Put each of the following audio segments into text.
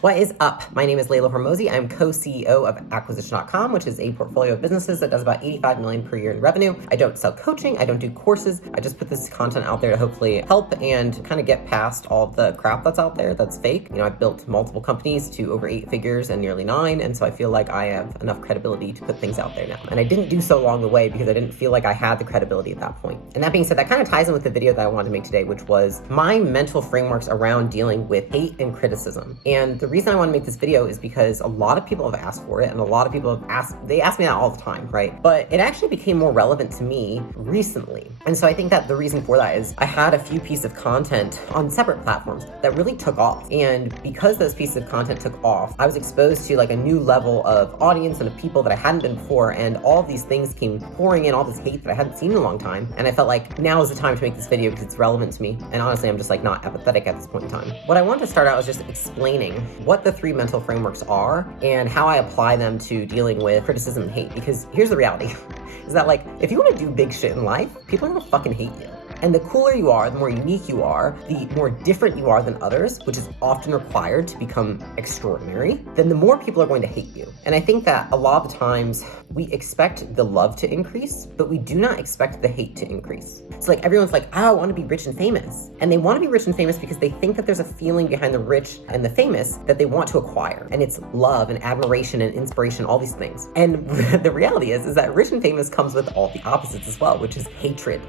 What is up? My name is Layla Hormozi. I'm co-CEO of Acquisition.com, which is a portfolio of businesses that does about 85 million per year in revenue. I don't sell coaching. I don't do courses. I just put this content out there to hopefully help and kind of get past all the crap that's out there that's fake. You know, I've built multiple companies to over 8 figures and nearly 9. And so I feel like I have enough credibility to put things out there now. And I didn't do so along the way because I didn't feel like I had the credibility at that point. And that being said, that kind of ties in with the video that I wanted to make today, which was my mental frameworks around dealing with hate and criticism. And the reason I want to make this video is because a lot of people have asked for it, and a lot of people have asked me that all the time, right? But it actually became more relevant to me recently. And so I think that the reason for that is I had a few pieces of content on separate platforms that really took off. And because those pieces of content took off, I was exposed to like a new level of audience and of people that I hadn't been before. And all of these things came pouring in, all this hate that I hadn't seen in a long time. And I felt like now is the time to make this video because it's relevant to me. And honestly, I'm just like not apathetic at this point in time. What I wanted to start out was just explaining what the 3 mental frameworks are and how I apply them to dealing with criticism and hate. Because here's the reality, is that like, if you want to do big shit in life, people are gonna fucking hate you. And the cooler you are, the more unique you are, the more different you are than others, which is often required to become extraordinary, then the more people are going to hate you. And I think that a lot of the times we expect the love to increase, but we do not expect the hate to increase. So like everyone's like, oh, I want to be rich and famous. And they want to be rich and famous because they think that there's a feeling behind the rich and the famous that they want to acquire. And it's love and admiration and inspiration, all these things. And the reality is that rich and famous comes with all the opposites as well, which is hatred,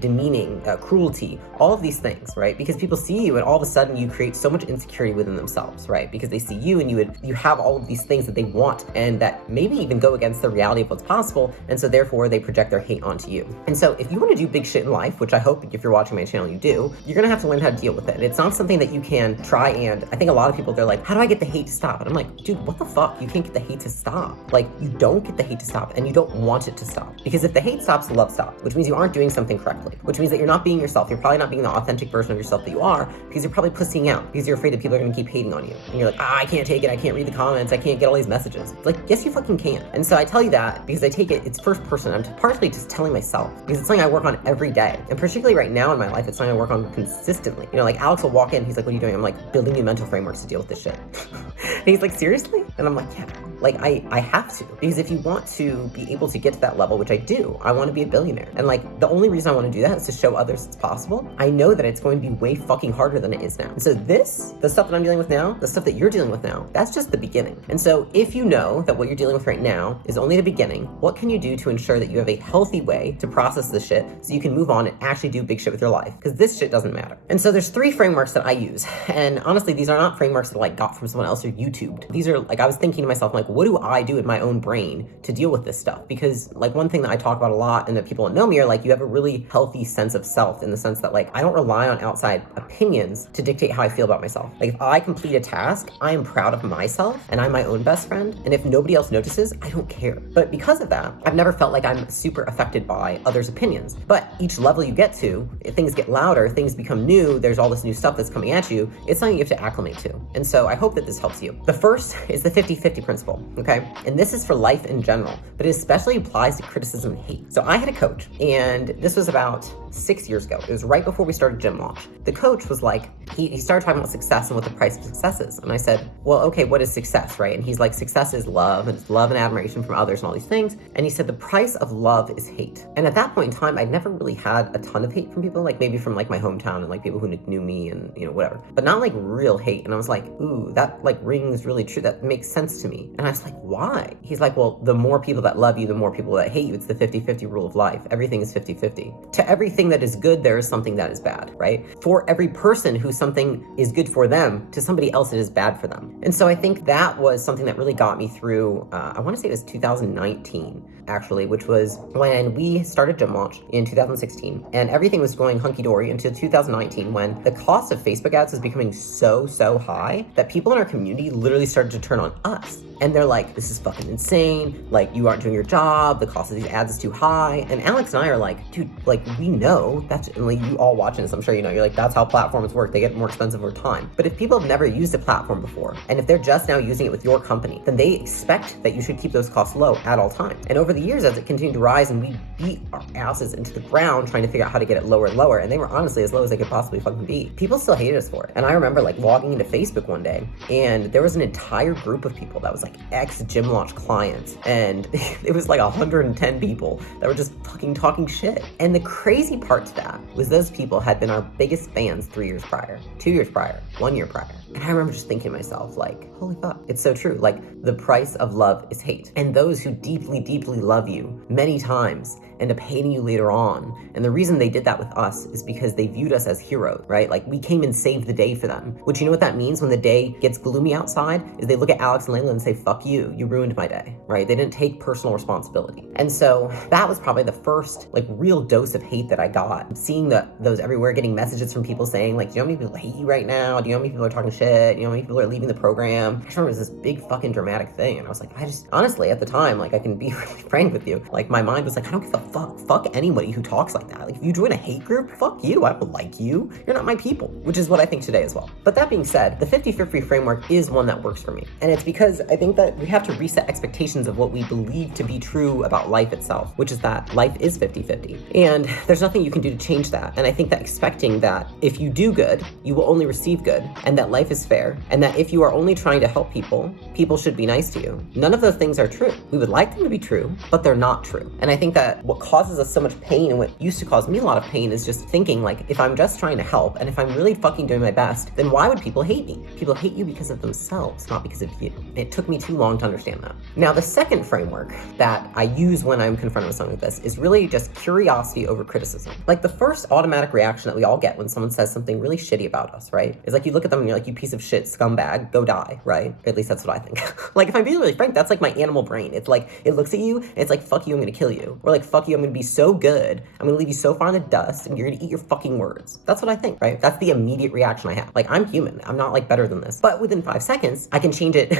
demeaning, cruelty, all of these things, right? Because people see you and all of a sudden you create so much insecurity within themselves, right? Because they see you and you have all of these things that they want and that maybe even go against the reality of what's possible. And so therefore they project their hate onto you. And so if you want to do big shit in life, which I hope if you're watching my channel, you do, you're going to have to learn how to deal with it. And it's not something that you can try. And I think a lot of people, they're like, how do I get the hate to stop? And I'm like, dude, what the fuck? You can't get the hate to stop. Like you don't get the hate to stop and you don't want it to stop. Because if the hate stops, the love stops, which means you aren't doing something correctly, which means that you're not being yourself. You're probably not being the authentic version of yourself that you are because you're probably pussying out because you're afraid that people are going to keep hating on you. And you're like, I can't take it. I can't read the comments. I can't get all these messages. It's like, yes, you fucking can. And so I tell you that because I take it's first person. I'm partially just telling myself because it's something I work on every day. And particularly right now in my life, it's something I work on consistently. Like Alex will walk in. He's like, what are you doing? I'm like, building new mental frameworks to deal with this shit. And he's like, seriously? And I'm like, yeah. Like I have to, because if you want to be able to get to that level, which I do, I want to be a billionaire. And like, the only reason I want to do that is to show others it's possible. I know that it's going to be way fucking harder than it is now. And so the stuff that I'm dealing with now, the stuff that you're dealing with now, that's just the beginning. And so if you know that what you're dealing with right now is only the beginning, what can you do to ensure that you have a healthy way to process this shit so you can move on and actually do big shit with your life? Because this shit doesn't matter. And so there's 3 frameworks that I use. And honestly, these are not frameworks that I got from someone else or YouTubed. These are like, I was thinking to myself, like, what do I do in my own brain to deal with this stuff? Because like one thing that I talk about a lot and that people that know me are like, you have a really healthy sense of self in the sense that like, I don't rely on outside opinions to dictate how I feel about myself. Like if I complete a task, I am proud of myself and I'm my own best friend. And if nobody else notices, I don't care. But because of that, I've never felt like I'm super affected by others' opinions. But each level you get to, if things get louder, things become new, there's all this new stuff that's coming at you, it's something you have to acclimate to. And so I hope that this helps you. The first is the 50-50 principle, okay? And this is for life in general, but it especially applies to criticism and hate. So I had a coach, and this was about 6 years ago. It was right before we started Gym Launch. The coach was like, he started talking about success and what the price of success is. And I said, well, okay, what is success, right? And he's like, success is love, and it's love and admiration from others and all these things. And he said, the price of love is hate. And at that point in time, I'd never really had a ton of hate from people, like maybe from like my hometown and like people who knew me and whatever, but not like real hate. And I was like, ooh, that like rings really true. That makes sense to me. And I was like, why? He's like, well, the more people that love you, the more people that hate you. It's the 50-50 rule of life. Everything is 50-50. To everything that is good, there is something that is bad, right? For every person who something is good for them, to somebody else it is bad for them. And so I think that was something that really got me through, I want to say it was 2019. Actually, which was when we started Gym Launch in 2016, and everything was going hunky-dory until 2019 when the cost of Facebook ads was becoming so high that people in our community literally started to turn on us. And they're like, this is fucking insane. Like, you aren't doing your job. The cost of these ads is too high. And Alex and I are like, dude, like, we know know, that's, and like, you all watching this, I'm sure you know, you're like, that's how platforms work. They get more expensive over time. But if people have never used a platform before, and if they're just now using it with your company, then they expect that you should keep those costs low at all times. And over the years, as it continued to rise and we beat our asses into the ground trying to figure out how to get it lower and lower, and they were honestly as low as they could possibly fucking be, people still hated us for it. And I remember like logging into Facebook one day, and there was an entire group of people that was like ex-Gym Launch clients, and it was like 110 people that were just fucking talking shit. And the crazy part to that was those people had been our biggest fans 3 years prior, 2 years prior, 1 year prior. And I remember just thinking to myself, like, holy fuck, it's so true. Like, the price of love is hate. And those who deeply, deeply love you many times end up hating you later on. And the reason they did that with us is because they viewed us as heroes, right? Like, we came and saved the day for them. Which, you know what that means when the day gets gloomy outside? Is they look at Alex and Layla and say, fuck you, you ruined my day, right? They didn't take personal responsibility. And so that was probably the first like real dose of hate that I got. Seeing those everywhere, getting messages from people saying like, do you know how many people hate you right now? Do you know how many people are talking shit? Do you know how many people are leaving the program? I just remember it was this big fucking dramatic thing. And I was like, I just, honestly, at the time, like I can be really frank with you, like my mind was like, I don't give a fuck. Fuck anybody who talks like that. Like if you join a hate group, fuck you. I don't like you. You're not my people, which is what I think today as well. But that being said, the 50-50 framework is one that works for me. And it's because I think that we have to reset expectations of what we believe to be true about life itself, which is that life is 50-50. And there's nothing you can do to change that. And I think that expecting that if you do good, you will only receive good, and that life is fair, and that if you are only trying to help people, people should be nice to you. None of those things are true. We would like them to be true, but they're not true. And I think that what causes us so much pain, and what used to cause me a lot of pain, is just thinking like, if I'm just trying to help, and if I'm really fucking doing my best, then why would people hate me? People hate you because of themselves, not because of you. It took me too long to understand that. Now, the second framework that I use when I'm confronted with something like this is really just curiosity over criticism. Like the first automatic reaction that we all get when someone says something really shitty about us, right? Is like you look at them and you're like, you piece of shit, scumbag, go die, right? Or at least that's what I think. Like if I'm being really frank, that's like my animal brain. It's like, it looks at you and it's like, fuck you, I'm gonna kill you. Or like, fuck you, I'm gonna be so good, I'm gonna leave you so far in the dust and you're gonna eat your fucking words. That's what I think, right? That's the immediate reaction I have. Like I'm human, I'm not like better than this. But within 5 seconds, I can change it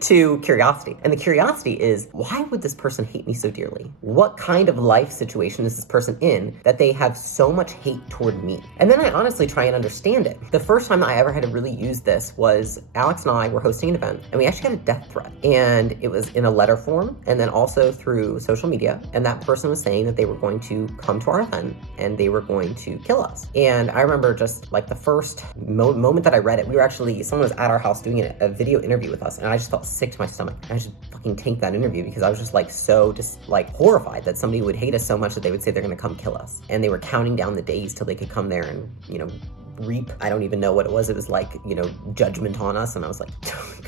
to curiosity. And the curiosity is, why would this person hate me so dearly? What kind of life situation is this person in that they have so much hate toward me? And then I honestly try and understand it. The first time I ever had to really use this was Alex and I were hosting an event, and we actually got a death threat. And it was in a letter form and then also through social media. And that person was saying that they were going to come to our event and they were going to kill us. And I remember just like the first moment that I read it, we were actually, someone was at our house doing a video interview with us, and I just felt sick to my stomach. I just fucking tanked that interview because I was just like so just like horrified that somebody would hate us so much that they would say they're gonna come kill us. And they were counting down the days till they could come there and, you know, reap, I don't even know what it was. It was like, you know, judgment on us. And I was like,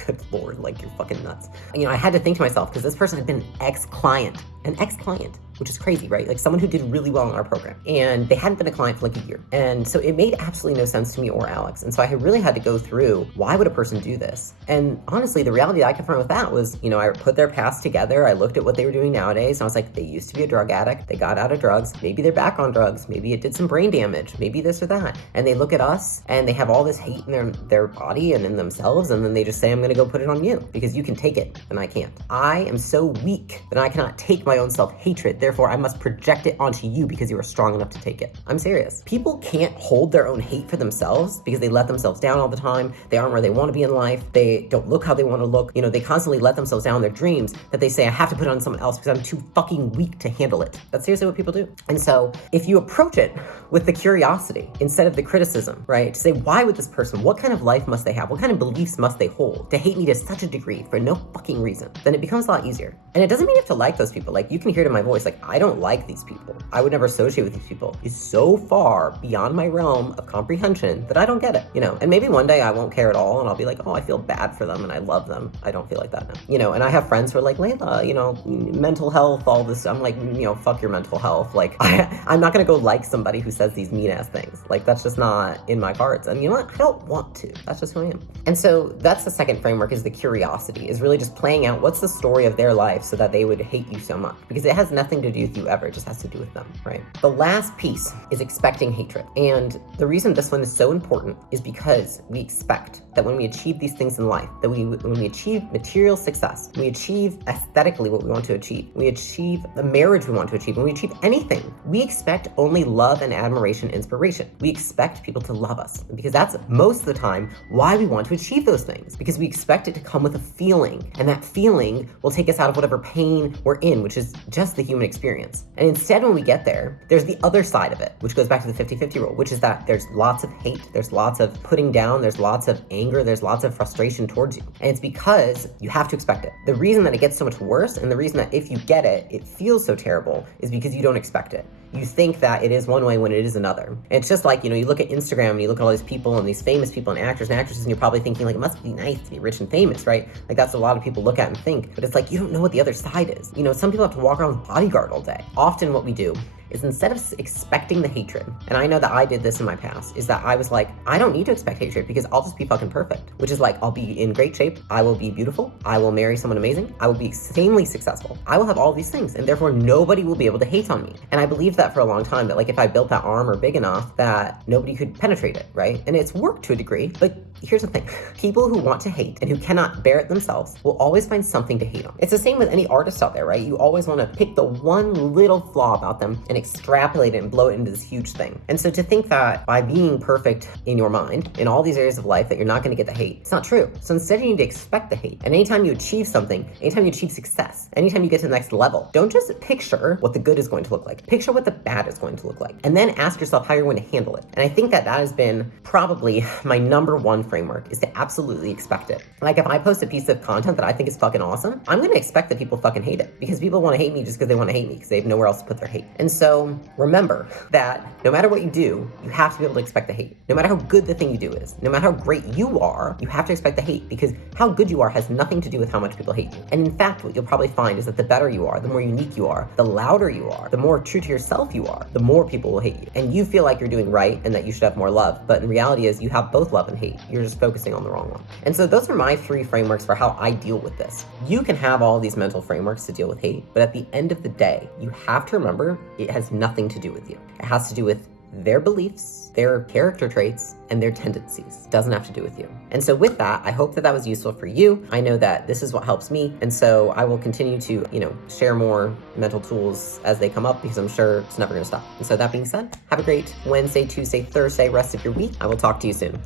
good Lord, like you're fucking nuts. You know, I had to think to myself, because this person had been an ex-client, which is crazy, right? Like someone who did really well in our program, and they hadn't been a client for like a year. And so it made absolutely no sense to me or Alex. And so I really had to go through, why would a person do this? And honestly, the reality that I confronted with that was, you know, I put their past together. I looked at what they were doing nowadays, and I was like, they used to be a drug addict. They got out of drugs. Maybe they're back on drugs. Maybe it did some brain damage. Maybe this or that. And they look at us and they have all this hate in their body and in themselves. And then they just say, I'm going to go put it on you because you can take it and I can't. I am so weak that I cannot take my own self-hatred. Therefore, I must project it onto you because you are strong enough to take it. I'm serious. People can't hold their own hate for themselves because they let themselves down all the time. They aren't where they want to be in life. They don't look how they want to look. You know, they constantly let themselves down in their dreams that they say, I have to put it on someone else because I'm too fucking weak to handle it. That's seriously what people do. And so if you approach it with the curiosity instead of the criticism, right? To say, why would this person, what kind of life must they have? What kind of beliefs must they hold to hate me to such a degree for no fucking reason? Then it becomes a lot easier. And it doesn't mean you have to like those people. Like you can hear it in my voice, like I don't like these people. I would never associate with these people. It's so far beyond my realm of comprehension that I don't get it, you know? And maybe one day I won't care at all and I'll be like, oh, I feel bad for them and I love them. I don't feel like that now, you know? And I have friends who are like, Layla, you know, mental health, all this. I'm like, you know, fuck your mental health. Like I'm not gonna go like somebody who says these mean ass things. Like that's just not in my cards. And you know what? I don't want to. That's just who I am. And so that's the second framework, is the curiosity, is really just playing out what's the story of their life so that they would hate you so much. mark, because it has nothing to do with you ever. It just has to do with them, right? The last piece is expecting hatred. And the reason this one is so important is because we expect that when we achieve these things in life, that when we achieve material success, when we achieve aesthetically what we want to achieve, when we achieve the marriage we want to achieve, when we achieve anything, we expect only love and admiration, inspiration. We expect people to love us, because that's most of the time why we want to achieve those things, because we expect it to come with a feeling, and that feeling will take us out of whatever pain we're in, which is just the human experience. And instead, when we get there, there's the other side of it, which goes back to the 50-50 rule, which is that there's lots of hate, there's lots of putting down, there's lots of anger, there's lots of frustration towards you. And it's because you have to expect it. The reason that it gets so much worse, and the reason that if you get it, it feels so terrible, is because you don't expect it. You think that it is one way when it is another. And it's just like, you look at Instagram and you look at all these people and these famous people and actors and actresses, and you're probably thinking like, it must be nice to be rich and famous, right? Like that's what a lot of people look at and think, but it's like, you don't know what the other side is. Some people have to walk around with a bodyguard all day. Often what we do is instead of expecting the hatred, and I know that I did this in my past, is that I was like, I don't need to expect hatred because I'll just be fucking perfect. Which is like, I'll be in great shape, I will be beautiful, I will marry someone amazing, I will be insanely successful, I will have all these things, and therefore nobody will be able to hate on me. And I believed that for a long time, that like if I built that armor big enough that nobody could penetrate it, right? And it's worked to a degree, but here's the thing. People who want to hate and who cannot bear it themselves will always find something to hate on. It's the same with any artist out there, right? You always want to pick the one little flaw about them and extrapolate it and blow it into this huge thing. And so to think that by being perfect in your mind, in all these areas of life, that you're not going to get the hate, it's not true. So instead you need to expect the hate. And anytime you achieve something, anytime you achieve success, anytime you get to the next level, don't just picture what the good is going to look like. Picture what the bad is going to look like. And then ask yourself how you're going to handle it. And I think that has been probably my number one framework, is to absolutely expect it. Like if I post a piece of content that I think is fucking awesome, I'm going to expect that people fucking hate it, because people want to hate me just because they want to hate me, because they have nowhere else to put their hate. And so remember that no matter what you do, you have to be able to expect the hate. No matter how good the thing you do is, no matter how great you are, you have to expect the hate, because how good you are has nothing to do with how much people hate you. And in fact, what you'll probably find is that the better you are, the more unique you are, the louder you are, the more true to yourself you are, the more people will hate you. And you feel like you're doing right and that you should have more love, but in reality is you have both love and hate. You're just focusing on the wrong one. And so those are my 3 frameworks for how I deal with this. You can have all these mental frameworks to deal with hate, but at the end of the day, you have to remember it has nothing to do with you. It has to do with their beliefs, their character traits, and their tendencies. It doesn't have to do with you. And so with that, I hope that that was useful for you. I know that this is what helps me. And so I will continue to, share more mental tools as they come up, because I'm sure it's never gonna stop. And so that being said, have a great Wednesday, Tuesday, Thursday, rest of your week. I will talk to you soon.